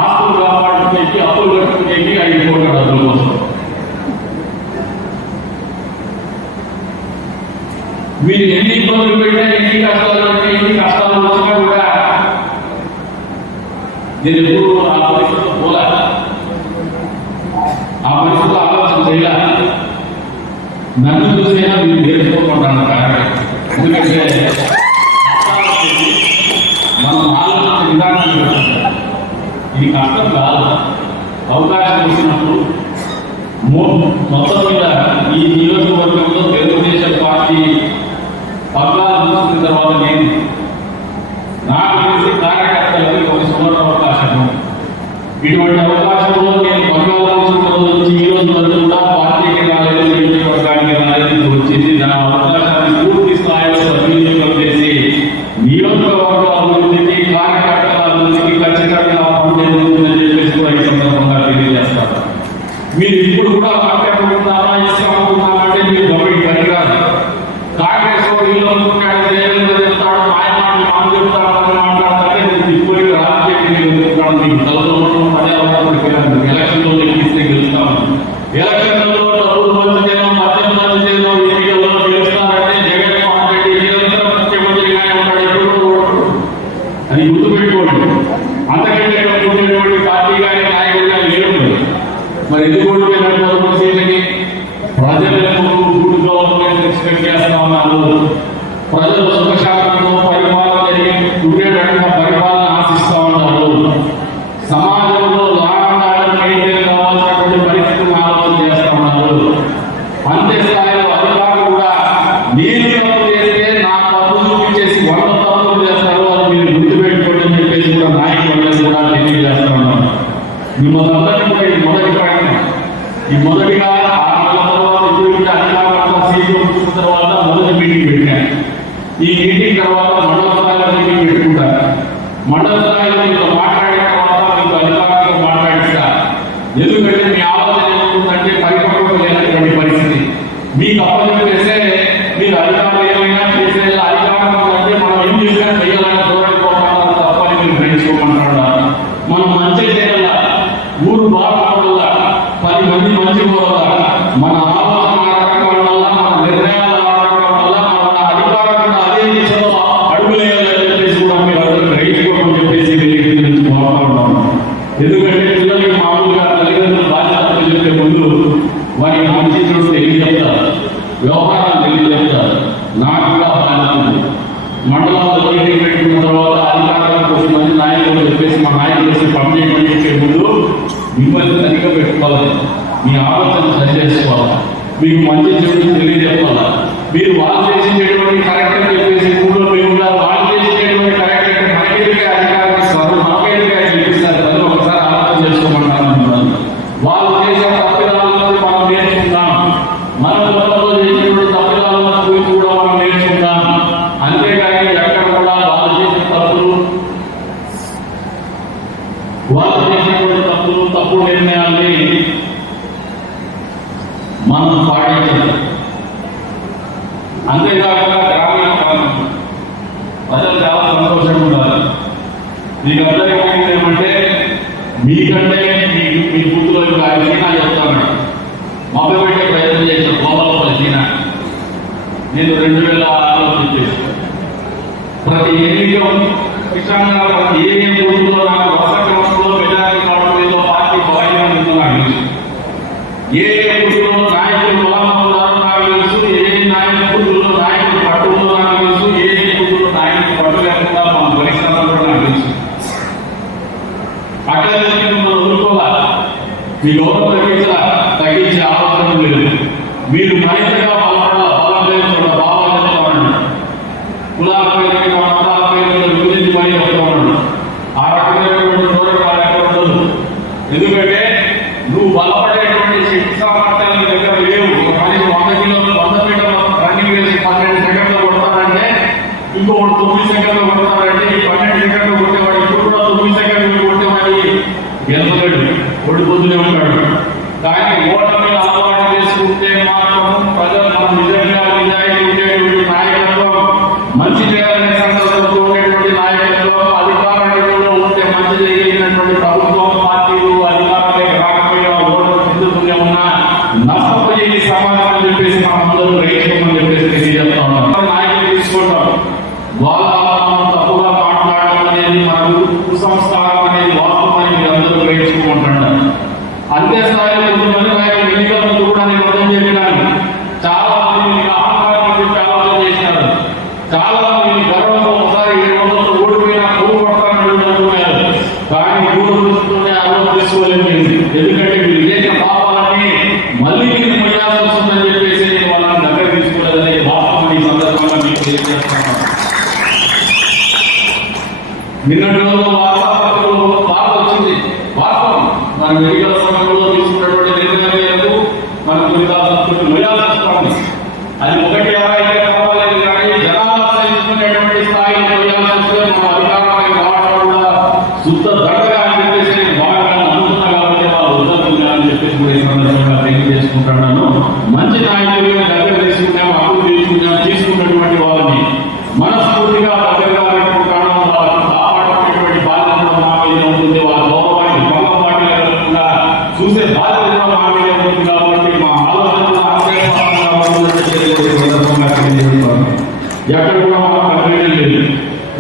ఆస్తులు కాపాడుకునేకి, అప్పులు కట్టుకునేకి 5 కోట్ల డబ్బుల కోసం. మీరు ఎన్ని ఇబ్బందులు పెట్టినా, ఎన్ని కష్టాలు పెట్టినా, ఎన్ని కష్టాలు వచ్చినా కూడా నేను ఎప్పుడు ఆ పరిస్థితిలో పోలే, ఆ పరిస్థితిలో ఆలోచన చేయాలి. నన్ను చూసేనా మీరు నేర్చుకోకుంటాను కారణం. ఎందుకంటే మనం ఆలోచన విధానం ఇది కష్టం కాదు. అవకాశం ఇచ్చినప్పుడు మొత్తం మీద ఈ నియోజకవర్గంలో తెలుగుదేశం పార్టీ పగ్గాలు చూసిన తర్వాత నేను నాకు తెలిసి కార్యకర్తలకు ఒక సువర్ణ అవకాశం. ఇటువంటి అవకాశంలో నేను పగ్గాలు చూసిన రోజు నుంచి ఈ రోజు వరకు కూడా పార్టీకి రాలేదు, నియోజకవర్గానికి రాలేదు, వచ్చింది. నా అవకాశాన్ని పూర్తి స్థాయిలో సద్వినియోగం చేసి నియోజకవర్గ అభివృద్ధికి, కార్యకర్తల అభివృద్ధికి ఖచ్చితంగా పనిచేస్తుందని చెప్పేసి కూడా ఈ సందర్భంగా తెలియజేస్తారు. మీరు ఇప్పుడు కూడా మాట్లాడుకుంటున్నారా, ఇస్తామంటే మీరు గవర్నమెంట్ పనికిరాదు. కాంగ్రెస్ వీళ్ళు అనుకుంటాడు, దేవేంద్ర చెప్తాడు, ఆయన మాటలు చెప్తాడు, మాట్లాడతాడే ఇప్పుడు రాజకీయ మీకు తలతో పడే అవకాశం ఎలక్షన్లో లెక్కిస్తే గెలుస్తాము. ఎలక్షన్లలో డబ్బులు మంచి చేయడం, మద్యం మంచి చేయడం, ఎన్నికల్లో గెలుస్తారంటే జగన్మోహన్ రెడ్డి నిరంతరం ముఖ్యమంత్రిగానే ఉంటాడు, ఎప్పుడు అది గుర్తుపెట్టుకోండి. అంతకంటే ఉండేటువంటి పార్టీ కానీ నాయకుడు కానీ లేడు. మరి ఎందుకు సీట్లకి ప్రజలకు గుడ్ గవర్నమెంట్ ఎక్స్పెక్ట్ చేస్తా ఉన్నారు. ప్రజలు సుఖశాంతంలో పరిపాలన జరిగి ఉండేటట్టుగా పరిపాలన ఆశిస్తా ఉన్నారు. సమాజంలో లాభాలను మెయింటైన్ కావాల్సినటువంటి పరిస్థితులను ఆలోచన చేస్తా ఉన్నారు. అంతే స్థాయిలో అధికారులు కూడా నేను తప్పు చేస్తే నా తప్పు చూపించేసి 100 తప్పులు చేస్తారు, అది మీరు గుర్తుపెట్టుకోండి అని చెప్పేసి కూడా నాయకులు కూడా తెలియజేస్తా ఉన్నారు. మిమ్మల్ని అందరినీ కూడా ఇది మొదటి ప్రయత్నం. ఈ మొదటిగా 6 నెలల తర్వాత ఇప్పుడు అధికారుల సీట్లు వచ్చిన తర్వాత మొదటి మీటింగ్ పెట్టాను. ఈ మీటింగ్ తర్వాత మండల స్థాయిలో మీటింగ్ పెట్టుకుంటారు. మండల స్థాయిలో మీతో మాట్లాడిన తర్వాత మీకు అధికారులతో మాట్లాడిస్తా. ఎందుకంటే మీ ఆలోచన ఏమవుతుందంటే పరిపక్వత లేనటువంటి పరిస్థితి. మీకు అప్పచెప్పేస్తే మీరు అధికారులు ఏమైనా చేసే అధికారం అంటే మనం ఏం చేసినా చేయాలని కోరకపోవడం తప్పని మీరు గ్రహించుకోమంటారు. మనం మంచి చేయాల, ఊరు బాగుపడాల, 10 మంది మంచి పోవాల. మన ఆలోచన ఆడటం వల్ల, మన నిర్ణయాల ఆడటం వల్ల మన అధికారం అదే దిశలో అడుగులేయాలని చెప్పేసి కూడా మీరు అందరూ గ్రహించుకోమని చెప్పేసి కోరుకుంటున్నాను. ఎందుకంటే పిల్లలకి మామూలుగా తల్లిదండ్రులు బాధ్యతలు చెప్పే ముందు వారికి మంచి చెడు తెలియజెప్తారు, వ్యవహారాలు తెలియజెప్తారు. నాకు కూడా బాధ్యత ఉంది. మండలాల్లో మీటింగ్ పెట్టుకున్న తర్వాత అధికారులకు 10 మంది నాయకులు చెప్పేసి మా నాయకులు వచ్చి పనిచేయమని చెప్పే ముందు మిమ్మల్ని సరిగ్గా పెట్టుకోవాలి, మీ ఆలోచన సరి చేసుకోవాలి, మీకు మంచి చెడు తెలియజెప్పాలి. మీరు వాళ్ళు చేసేటువంటి కరెక్ట్ అని చెప్పేసి ఊళ్ళో మీరు వాళ్ళు చేసేటువంటి కరెక్ట్ అంటే ప్రజలు చాలా సంతోషంగా ఉన్నారు. మీకు అర్థం ఏమంటే మీకంటే మీ గుర్తులో చీనా చెప్తాను, మభ్య పెట్టే ప్రయత్నం చేసిన గోపాల చీనా. నేను 2006లో చెప్పేసి ప్రతి ఎన్నిక విషయంగా ప్రతి ఏ గుర్తులో నాకు వసక్రమంలో మెజారిటీ కావడం ఏదో పార్టీ బలహీనంగా నాకు తెలుసు. ఏ గుర్తులో నాయకులు బలంగా ఉన్నారో నాకు తెలుసు. ఏ గుర్తుల్లో నాయకులు పట్టుకుందో నాకు తెలుసు. ఏ గుర్తుల్లో నాయకులు పట్టు లేకుండా మన పరిశ్రమలు కూడా నాకు తెలుసు. అట్లా మనం వదులుకోవాలి. మీ గౌరవం తగ్గించే ఆలోచన లేదు. మీరు మరింతగా బలం లేదు బాగా చెప్తామన్నాడు. కులాల పేరు మతాల పేరు విభజించి మరీ చెప్తా ఉన్నాడు. ఆ రకమైనటువంటి దూరం ఉండదు. ఎందుకంటే నువ్వు బలపడేటువంటి శక్తి సామర్థ్యాలు దగ్గర లేవు. ఒక మనిషి 100 కిలోలు 100 మీటర్ల రన్నింగ్ వేసి 12 సెకండ్లు కొడతానంటే ఇంకొకటి 9 సెకండ్లు కొడతానంటే ఈ 12 సెకండ్లు కొట్టేవాడు ఇప్పుడు కూడా 9 సెకండ్లు కొట్టేవాడి గెలవలేడు, ఓడిపోతూనే ఉంటాడు. కానీ ఓటమి అలవాటు చేసుకుంటే మాత్రం ప్రజలు మనం నిజంగా నిజాయితీ ఉండేటువంటి నాయకత్వం, మంచి చేయాలనే సంకల్పంతో ఉండేటువంటి నాయకత్వం, అధికారంలో ఉంటే మంచి జరిగినటువంటి ప్రభుత్వం పార్టీలు అధికారాలే రాకపోయినా ఓటమి చెందుతూనే ఉన్నా నష్టపోయేది సమాజం అని చెప్పేసి మనం అందరూ గ్రహించుకోమని చెప్పేసి తెలియజేస్తా ఉన్నాం. నాయకులు తీసుకుంటాం, వాళ్ళ తప్పుగా మాట్లాడడం అనేది మన కుసంస్కారం అనేది వాస్తవాన్ని మీరు అందరూ గ్రహించుకుంటున్నారు. అంతే స్థాయిలో కొంతమంది నాయకులు ఎన్నికల ముందు కూడా నేను అర్థం చెప్పినాను. చాలా మంది మీకు అహంకారం చెప్పి ఆలోచన చేసినారు. చాలా మంది గర్వంతో ఒకసారి 700 ఓడిపోయినా పువ్వు పడతానని అనుకున్నారు. కానీ ఊరు చూస్తూనే ఆలోచన తీసుకోలేదు. ఎందుకంటే మీరు చేసిన పాపాలని మళ్ళీ మీరు మొయ్యాల్సి వస్తుందని చెప్పేసి నేను వాళ్ళని దగ్గర తీసుకోలేదనే వాస్తవం ఈ సందర్భంగా మీకు తెలియజేస్తున్నాను. నిన్నటి రోజు వార్తాపత్రికలో వార్త వచ్చింది. వాస్తవం మన ఎన్నికల సమయంలో తీసుకున్నటువంటి నిర్ణయాలకు మనకు మొయ్యాల్సి. అది 150 కావాలి కానీ జనాలు సహించుకునేటువంటి స్థాయిలో మొయ్యాల్సి వస్తే మన అధికారానికి రావడం కూడా శుద్ధ దండగా అని చెప్పేసి బాగా అనుకున్నా కాబట్టి వాళ్ళు వద్దనుకున్నారని చెప్పేసి కూడా ఈ సందర్భంగా తెలియజేసుకుంటున్నాను. మంచి నాయకులుగా దగ్గర తీసుకున్నాం, అభివృద్ధి తీసుకున్నటువంటి వాళ్ళని మనస్ఫూర్తిగా దగ్గరగా పెట్టుకుంటాను. వాళ్ళకి కాపాడుకునేటువంటి బాధ్యత మా మీద ఉంటుంది. వాళ్ళ గౌరవాన్ని భంగపాటి లేకుండా చూసే బాధ్యత మా మీద ఉంటుంది. కాబట్టి మా ఆలోచన ఎక్కడ కూడా మాకు కన్వీనియన్ లేదు.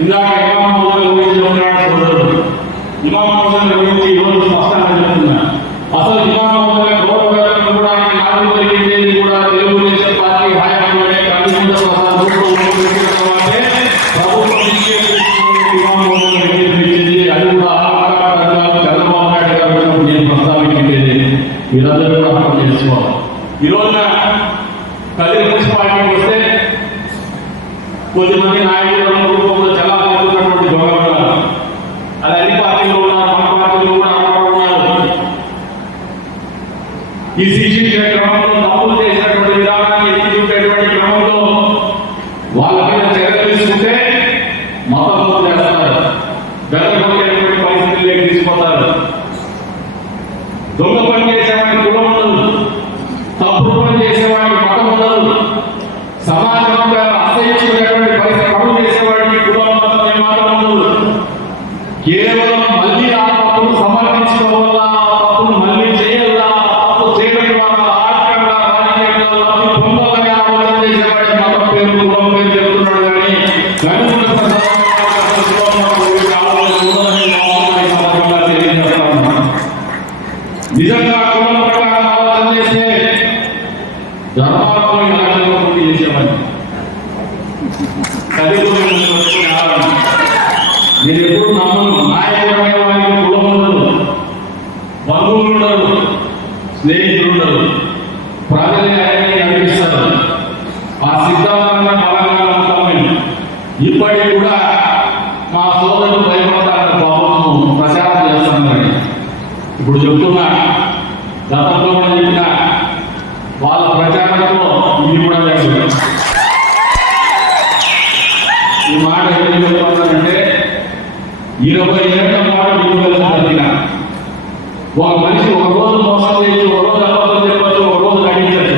ఇందాక ఇమాం మౌజన్ గురించి ఉన్నాడు సోదరుడు. ఇమాం మౌజన్ గురించి ఈరోజు స్పష్టంగా చెప్తున్నా. అసలు ఇమాం మౌజన్ గౌరవం కూడా నాలుగు జరిగింది కూడా తెలుగుదేశం పార్టీ హయాంలోనే కన్వీనర్ ప్రభుత్వం ఇమాం మౌజన్ నిర్ణయించింది. అది కూడా చంద్రబాబు నాయుడు గారు నేను ప్రస్తావించేది మీరందరూ కూడా అర్థం చేసుకోవాలి. ఈ రోజున కదిరి మున్సిపాలిటీకి వస్తే కొద్దిమంది నాయకుల రూపంలో చలామవుతున్నటువంటి దొంగలు అది అన్ని పార్టీలో ఉన్నారు, మన పార్టీలో కూడా ఉన్నారు. ఈ శిక్షించే క్రమంలో తప్పులు చేసినటువంటి విధానాన్ని ఎత్తిచూపేటువంటి క్రమంలో వాళ్ళ మీద చర్యలు తీసుకుంటే మతం చేస్తారు, వెదగొట్టేటువంటి పరిస్థితుల్లోకి తీసుకుపోతారు. దొంగ పని చేసేవాడిని కులం ఉండదు, తప్పుడు పని చేసేవాడిని మతం ఉండదు. సమాజంగా అసహించుకునేటువంటి పరిస్థితి పనులు చేసేవాడికి కులం మతం ఏమాత్రం ఉండదు. కేవలం మళ్ళీ ఆ తప్పును సమర్థించుకోవాలా, ఆ తప్పును మళ్ళీ చేయాలా, తప్పు చేయడం ద్వారా ఆర్థికంగా రాజకీయంగా లబ్ధి పొందాలని ఆలోచన చేసేవాడి మతం పేరు కులం పేరు చెప్తున్నాడు. కానీ నిజంగా కులం ప్రకారం ఆలోచన చేస్తే ధర్మాత్మ పోటీ చేసేవాడిని. నేను ఎప్పుడు నమ్మను. నాయకుడనే వారికి కులం ఉండదు, బంధువులు ఉండరు, స్నేహితులు ఉండరు, ప్రజలే ఆయన్ని నడిపిస్తారు. ఆ సిద్ధాంతాన్ని బలంగా నమ్ముతాం మేము. ఇప్పటికి కూడా మా సోదరులు భయపడతారని ప్రభుత్వం ప్రచారం చేస్తున్నారు. ఇప్పుడు చెప్తున్నా, గతంలో కూడా చెప్పిన వాళ్ళ ప్రచారంలో ఇది కూడా లేదు. ఈ మాట ఎందుకు చెప్తానంటే 20 ఏళ్ల పాటు ఎన్నికలు జరిగిన ఒక మనిషి ఒక రోజు మోసం చేసి, ఒక రోజు అబద్ధం చెప్పచ్చు, ఒక రోజు నటించచ్చు.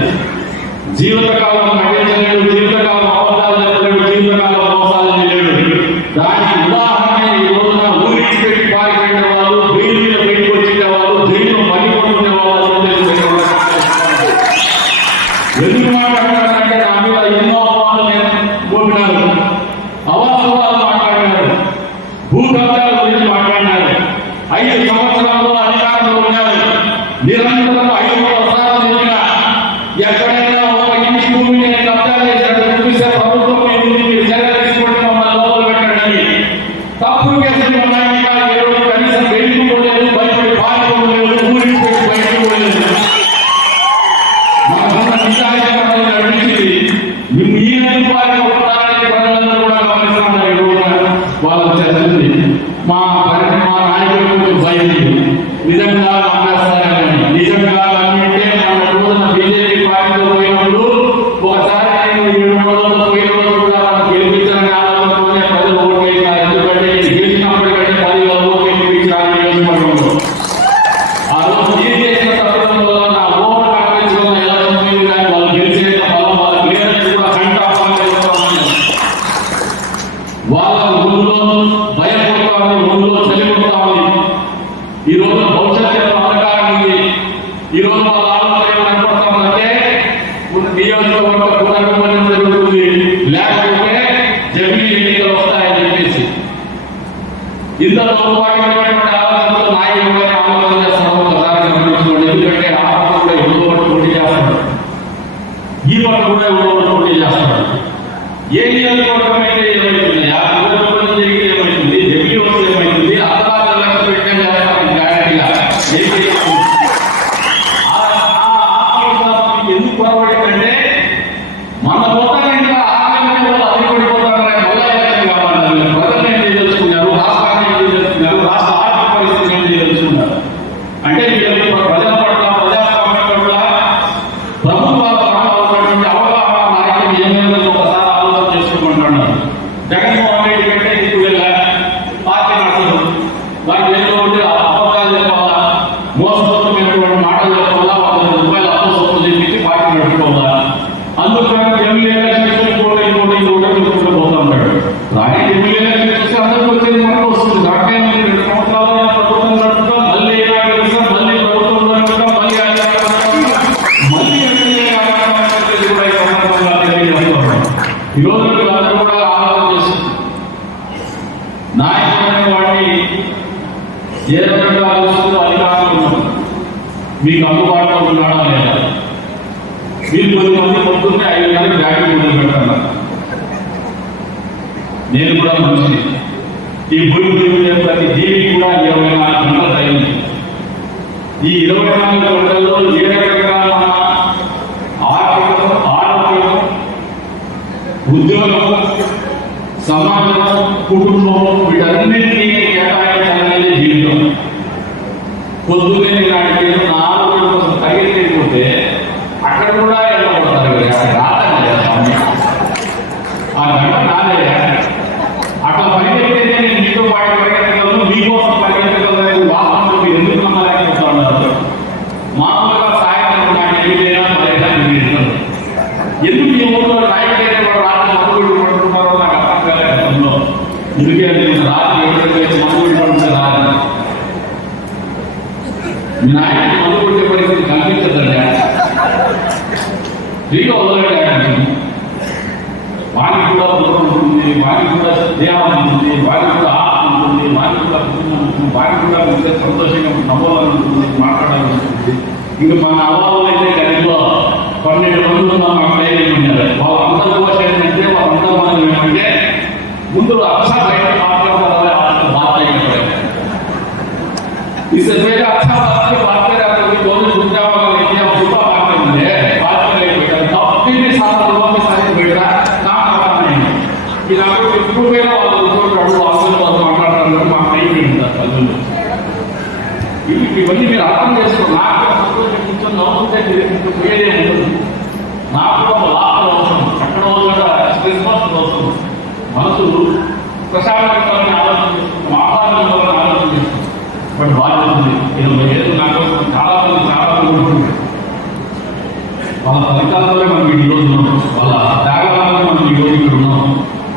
జీవితకాలం నటించలేడు, జీవితకాలం అబద్ధాలు చెప్పలేడు, జీవితకాలం మోసాలు చేయలేడు. కేసులు ఉన్నాయి, ఏ రోజు కనీసం వెళ్ళిపోలేదు, భయపడి పారిపోలేదు, ఊరికి పెట్టి బయటపోలేదు. మనకున్న నిజాయితీ నడిపించి మేము ఈ రూపాయలు ఒక్కడానికి ప్రజలందరూ కూడా గమనిస్తున్నారు. వాళ్ళకు చర్చింది మా నాయకులకు భయం నిజంగా నమ్మేస్తారని. నిజంగా నమ్మితే మన రోజున బీజేపీ పార్టీలో పోయినప్పుడు ఒకసారి 700 పోయిన రోజు కూడా మనం గెలిపించాలని ఆలోచనతోనే ప్రజలు ఓటు వేశారు. ఎందుకంటే గెలిచినప్పటికంటే 10,000 ఓట్లు గెలిపించారు నియోజకవర్గంలో. ఆ రోజు ఏం చేసిన తప్పడం వల్ల నా ఓటు కాంగ్రెస్ ఎలా పోయింది, కానీ వాళ్ళు గెలిచే బలం వాళ్ళ క్లియరెన్స్ కూడా కంటాపం వాళ్ళ ఊళ్ళో భయం కొడతామని, ఊళ్ళో చలి కొడతామని. ఈ రోజు భవిష్యత్తు అంధకారం ఉంది. ఈ రోజు వాళ్ళ ఆలోచన కనపడతామంటే నియోజకవర్గ పునర్నిర్మాణం జరుగుతుంది, లేకపోతే జమీ ఎన్నికలు వస్తాయని చెప్పేసి ఇంత దౌర్భాగ్యమైనటువంటి ఆలోచనతో నాయకులు ఆలోచన చేస్తాము. ఒకసారి గమనించుకోండి. ఎందుకంటే ఆ పక్క కూడా ఎవరో పోటీ చేస్తాడు, ఈ పక్క కూడా ఎవరో పోటీ చేస్తాడు. ఏ నియోజకవర్గం అయితే ఏమవుతుంది, ఆ నియోజకవర్గం జరిగితే ఏమవుతుంది, జమీ వస్తే ఏమవుతుంది, అపరాధ లక్ష పెట్టే చేస్తామని గ్యారెంటీగా ఎందుకు పొరపడిందంటే మన పోతానంటే ఆకలి వాళ్ళు అధిపడిపోతారనే వల్ల ఎలక్షన్ కావాలి. ప్రజలు ఏం చేయదలుచుకున్నారు, రాష్ట్రాన్ని ఏం చేయదలుచుకున్నారు, రాష్ట్ర ఆర్థిక పరిస్థితి ఏం చేయదలుచుకున్నారు అంటే ప్రజల పట్ల, ప్రజాస్వామ్యం పట్ల ప్రభుత్వాల పట్ల అవగాహన నాయకులు ఏమైనా ఒకసారి ఆలోచన చేసుకోమంటున్నారు. జగన్మోహన్ రెడ్డి కంటే ఇప్పుడు పార్టీ నడసదు, వారికి ఏదో ఒకటి అబద్ధాలు చెప్పాలా, మోసపోతున్నటువంటి మాటలు చెప్పాలా, 100 రూపాయలు అప్పు సొత్తు చెప్పించి పార్టీ నడుపుకోవాలా. అందుకని ఎమ్మెల్యే ఎలక్షన్ కూడా ఇంకోటి పోతా ఉంటాడు. రాని ఎమ్మెల్యే ఎలక్షన్ చూస్తే అందరికీ వచ్చేది మనకు వస్తుంది. దాంట్లో 2 సంవత్సరాలు ప్రభుత్వం నడుపుతాం, మళ్ళీ గెలుస్తాం, మళ్ళీ ప్రభుత్వం నడుపుతాం, మళ్ళీ మళ్ళీ ఎమ్మెల్యే కూడా ఈ సందర్భంగా తెలియజేస్తాం. ఈరోజు అందరూ కూడా ఆలోచన చేస్తుంది. నాయకుడైన వాడిని ఏ రకంగా ఆలోచిస్తూ అధికారులు ఉన్నారు, మీకు అందుబాటులో ఉన్నాడా లేదా? మీరు 10 మంది పొద్దున్నే 5 గంటలకు బ్యాటింగ్ మొదలు పెడుతున్నారు. నేను కూడా మనిషి. ఈ భూమి ప్రతి జీవి కూడా 24 గంటల టైం. ఈ 24 గంటల్లో ఏ రకంగా మన ఆర్థికం, ఆరోగ్యం, ఉద్యోగం, సమాజం, కుటుంబం వీటన్నింటినీ కేటాయించాలనేది జీవితం. పొద్దున్నే ఇలాంటి నా ఆరోగ్యం కోసం తగిలిపోతే అక్కడ కూడా వెళ్ళబడతారు. రాదండి స్వామి, ఆ గంట నాదే. అట్లా పరిగెత్తితే నేను మీతో పాటు పరిగెత్తగలను, మీకోసం పరిగెత్తగలను. వాస్తవంలో మీరు ఎందుకు నమ్మలేకపోతా ఉన్నారు? మామూలుగా సాయంత్రం నాకు ఏదైనా పర్యటన ఎందుకు మీ ఊళ్ళో నాయకులైన రాత్రి మరుగుడు పడుతున్నారో నాకు అర్థం కాలేదు. ఎందుకే రాత్రి 7 గంటలకు మరుగుడు పడుతుంది రాదు. మీ నాయకుడు మరుగుడే పరిస్థితి కనిపించదండి. ఫ్రీగా వదలడానికి వారికి కూడా దూరం ఉంటుంది, వారికి కూడా దేహం ఉంటుంది, వారికి కూడా ఆత్మ ఉంటుంది, వారికి కూడా కుటుంబం ఉంటుంది, వారికి కూడా ఉంటే సంతోషంగా నవ్వాలని ఉంటుంది, మాట్లాడాలని ఉంటుంది. ఇంకా మన అవ్వాళ్ళు అయితే గదిలో 12 మంది మాకు ట్రైనింగ్ ఉన్నారు. వాళ్ళందరూ కోసం ఏంటంటే వాళ్ళందరూ మనం ఏమంటే ముందు अच्छा बैठ बात करता है, बात नहीं कर रहे हैं। इससे पहले अच्छा बात के बात कर रहे थे, दोनों सुनता वाला लेके हम पूरा बात करेंगे, बात करेंगे बेटा। तब भी साथ लोगों के साथ बैठा काम करता नहीं कि आपको किसको मेरा वाला उसको करो वापस वापस मारना करना मार नहीं मिलता चलो ఇవన్నీ మీరు అర్థం చేసుకోండి. నాకు సంతోషం కూర్చొని నవ్వుతుంటే మీకు వేరే ఉండదు. నాకు ఒక లాభం అవసరం, అక్కడ స్ట్రెస్ అవసరం. మనసు ప్రశాంతంగా ఆలోచన చేస్తుంది, మాట్లాడాలని ఆలోచన చేస్తుంది. బట్ బాధ్యతుంది ఏదో నాకు చాలా మంది ఉంటుంది. వాళ్ళ ఫలితాలతోనే మనం ఈ రోజు ఉన్నాం, వాళ్ళ త్యాగాలతో మనం ఈ రోజు ఇక్కడ ఉన్నాం.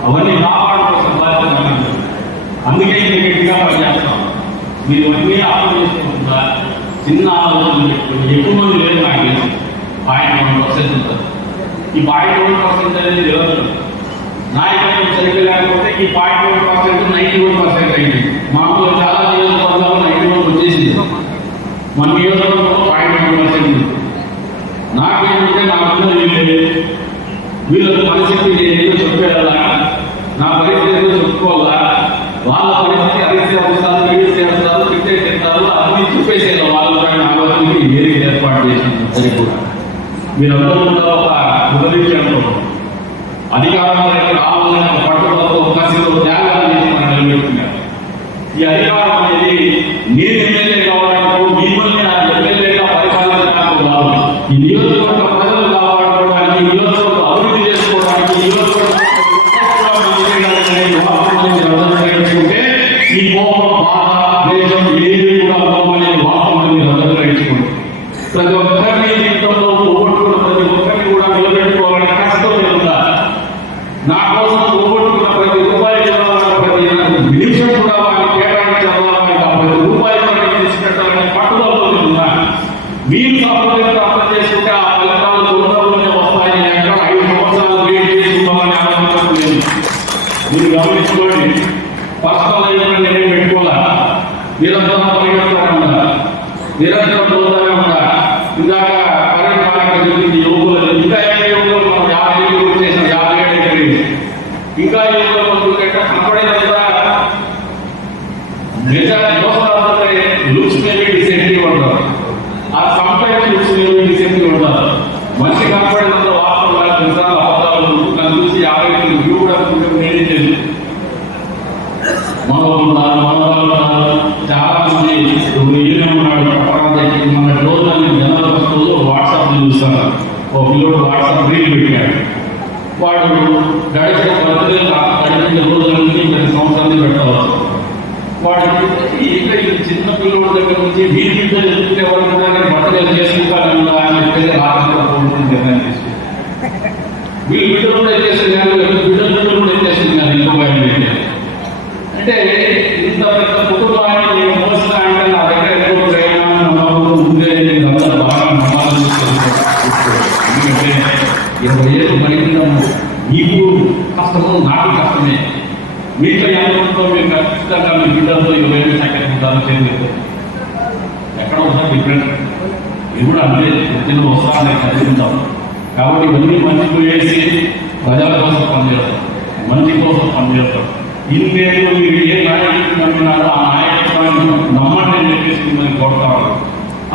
అవన్నీ కాపాడుకోవాల్సిన బాధ్యత. అందుకే ఇంత గట్టిగా పనిచేస్తాం. మీరు అన్నీ అర్థం చేసుకుంటుందా? చిన్న ఆలోచనలు పెట్టుకుని ఎక్కువ మంది లేదు నాకు తెలిసి 0.1% ఉంటుంది. ఈ 0.1% అనేది తెలియదు. నాయకత్వం సరిగ్గా లేకపోతే ఈ 0.1% 91% అయింది. మామూలుగా చాలా నియోజకవర్గాలు 91 వచ్చేసింది. మన నియోజకవర్గంలో 0.1% ఉంది. నాకేంటంటే నా పిల్లలు వీళ్ళకి పరిస్థితి నేను ఏదో చెప్పేయాలా, నా పరిస్థితి ఏదో చెప్పుకోవాలా, వాళ్ళ పరిస్థితి అది అది కూడా మీరందరూ కూడా ఒక ఉదరించడంలో అధికారంలోకి రావాలని పట్టుదలతో కసితో త్యాగాలు చేసి మనం నిలబెట్టుకున్నారు. ఈ అధికారం అనేది నేను ఎమ్మెల్యే కావడానికి మిమ్మల్ని ఎమ్మెల్యేగా పరిపాలించడానికి కాదు, ఈ నియోజకవర్గ ప్రజలు కాపాడుకోవడానికి, నియోజకవర్గ అభివృద్ధి చేసుకోవడానికి, నియోజకవర్గంటే ఈ కోపం బాధ దేశం ఏది కూడా అవ్వమనే వాస్తవం మీరు అందరూ నేర్చుకోండి. ప్రతి ఒక్కరిని జీవితంలో పోగొట్టుకున్న ప్రతి ఒక్కరిని కూడా నిలబెట్టుకోవాలని కష్టం ఉందా? నా కోసం పోగొట్టుకున్న ప్రతి రూపాయి ప్రతి నిమిషం కూడా వారిని కేటాయించాలని ప్రతి రూపాయి వారిని తీసుకెట్టాలని పట్టుదలతో ఉందా? మీరు సఫలంగా అర్థం చేసుకుంటే ఆ ఫలితాలు తొందరలోనే వస్తాయి. ఎక్కడ 5 సంవత్సరాలు వెయిట్ చేసుకుందామని ఆలోచన లేదు. మీరు గమనించుకోండి. పర్సనల్ లైఫ్ నేనే పెట్టుకోవాలా, నిరంతరం పరిగెత్తుతూనే ఉండాలి, నిరంతరం పోతూనే ఉండాలి. ఇందాక పరిపాలన జరిగింది యువకులు, ఇంకా యువకులు మనం 50 ఏళ్ళు చేసిన 50 ఏళ్ళు ఇంకా యువకులు కనపడేదంతా మెజారిటీ దోషాలంటే లుక్స్ మేబీ డిసెంటివ్ ఉంటారు. ఆ సంపైన లుక్స్ మేబీ డిసెంటివ్ ఉంటారు. మనిషి కనపడేదంతా వాస్తవం నిజాలు అబద్ధాలు నన్ను చూసి 50 ఏళ్ళు వ్యూ కూడా నేనే చేసి మనోన్నారు చాలా మంది ఉన్నాడు. మన రోజులని జనాల వస్తువులు వాట్సాప్ చూస్తాను. ఒక పిల్లడు వాట్సాప్ రీల్ పెట్టాడు. వాడు గడిచిన గడిచిన రోజుల నుంచి 10 సంవత్సరాలు పెట్టవచ్చు. వాడు ఇంకా ఈ చిన్న పిల్లల దగ్గర నుంచి వీరి బిడ్డలు ఎదుర్కొనే వాళ్ళు కూడా నేను బట్టలు చేసుకుంటాను అని చెప్పేసి రాకుండా నిర్ణయం చేసి వీళ్ళు బిడ్డలు కూడా ఎత్తేస్తున్నారు, బిడ్డలు కూడా ఎత్తేస్తున్నారు. ఇంకో అంటే ఇంత పెద్ద కుటుంబాన్ని నేను మోసినా అంటే నా దగ్గర ఎక్కువ ప్రేమ నమ్మకం ముందే అందరూ బాగా నమ్మాలని ఎందుకంటే 20 ఏళ్ళు పడిపోయినాము. మీకు కష్టము, నాకు కష్టమే. మీతో ఎంతో మీరు ఖచ్చితంగా మీ బిడ్డలతో 20 ఏళ్ళు చక్కగా చేయలేదు. ఎక్కడ వస్తారు డిఫరెంట్. ఇది కూడా అంతే, చిన్న వస్తారని చదివింటాం. కాబట్టి ఇవన్నీ మంచి చేసి ప్రజల కోసం పనిచేస్తాం, మంచి కోసం పనిచేస్తాం. ఇన్నేళ్ళు మీరు ఏ నాయకుడిని నమ్మినారో ఆ నాయకుడిని నమ్మండి అని చెప్పేసి మిమ్మల్ని కొడతా ఉన్నారు.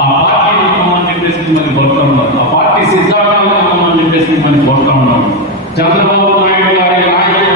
ఆ పార్టీని నమ్మని చెప్పేసి మిమ్మల్ని కొడతా ఉన్నారు. ఆ పార్టీ సిద్ధాంతాలను నమ్మని చెప్పేసి మిమ్మల్ని కొడతా ఉన్నారు. చంద్రబాబు నాయుడు గారి నాయకులు